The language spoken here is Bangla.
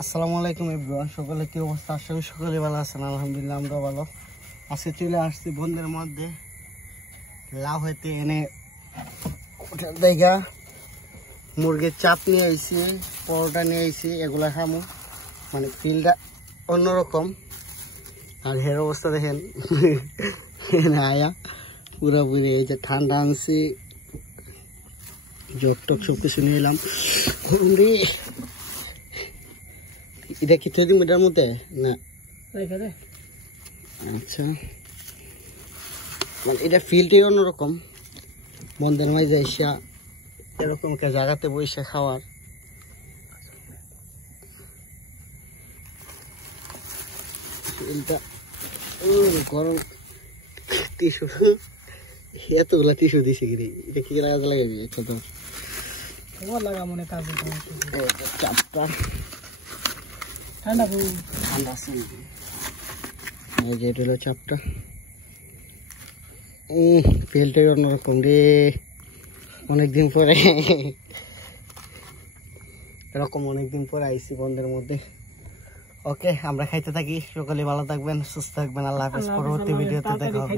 আসসালামু আলাইকুম এভরিওয়ান, সকলে কি অবস্থা? আশা করি সকলে ভালো আছেন। আলহামদুলিল্লাহ আমরা ভালো আজকে চলে আসছি বন্ধের মধ্যে লাউ হইতে এনে দেখা মুরগির চাপ নিয়ে আইছি, পরোটা নিয়ে আইছি, এগুলা খামু। মানে ফিলটা অন্যরকম। আর হের অবস্থা দেখেন আয়া পুরোপুরি এই যে ঠান্ডা আনছি, জগ টক সব কিছু নিয়ে এলাম। এটা কি থেকে এটার মধ্যে না? আচ্ছা, মানে এটা ফিলটাই অন্যরকম। বন্ধের মাঝে এসা এরকম একটা জায়গাতে বসে খাওয়ার ফিলটা গরম। টিস্যু এতগুলা টিস্যু দিছে গিরি, এটা কি কাজে লাগাবি? এটা তো তোমার লাগা মনে কাজে। চাপটা ঠান্ডা ঠান্ডা আছে। এই যে এটা হলো চাপটা। ফিলটাই অন্যরকম রে, অনেকদিন পরে এরকম অনেকদিন পরে আইসি বন্ধের মধ্যে। ওকে, আমরা খাইতে থাকি। সকলে ভালো থাকবেন, সুস্থ থাকবেন। আল্লাহ হাফেজ। পরবর্তী ভিডিওতে দেখা হবে।